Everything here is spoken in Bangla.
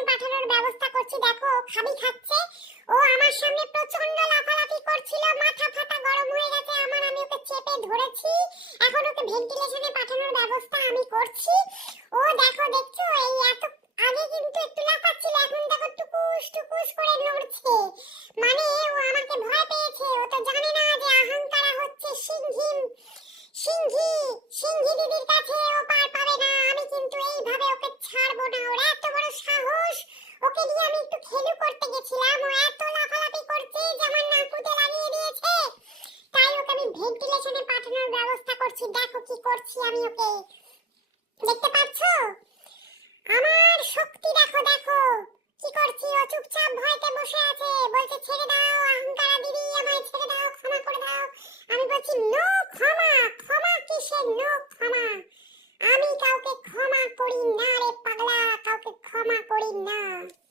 ভেন্টিলেশনে পাঠানোর ব্যবস্থা করছি। দেখো খাবি খাচ্ছে, ও আমার সামনে প্রচন্ড লাফালাফি করছিল, মাথা ফাটা গরম হয়ে গেছে আমার, আমি ওকে চেপে ধরেছি, এখন ওকে ভেন্টিলেশনে পাঠানোর ব্যবস্থা আমি করছি। ও দেখো, দেখছো এই এত আগে কিন্তু একটু লাফাচ্ছিল, এখন দেখো টুকুস টুকুস করে নড়ছে, মানে ও আমাকে ভয় পেয়েছে, ও তো জানে না যে আহংকারা হচ্ছে সিংহী, সিংহী দিদির কাছে ও পার পাবে না, আমি কিন্তু এইভাবে ওকে ছাড়বো না, ওর এত বড় সাহস, ওকে দিয়ে আমি একটু খেলু করতে গেছিলাম, ও এত লাফালাফি করছে যে আমার নাকুতে লাগিয়ে দিয়েছে, তাই ওকে আমি ভেন্টিলেশনে পাঠানোর ব্যবস্থা করছি। দেখো কি করছি আমি ওকে, দেখতে পাচ্ছো আমার শক্তি, দেখো দেখো কি করছি, ও চুপচাপ ভয়তে বসে আছে, বলছে ছেড়ে দাও অহংকারা দিদি, আমায় ছেড়ে দাও, ক্ষমা করে দাও। আমি বলছি নো ক্ষমা, ক্ষমা কিসের নো ক্ষমা, আমি কাউকে ক্ষমা করি না রে পাগলা, কাউকে ক্ষমা করি না।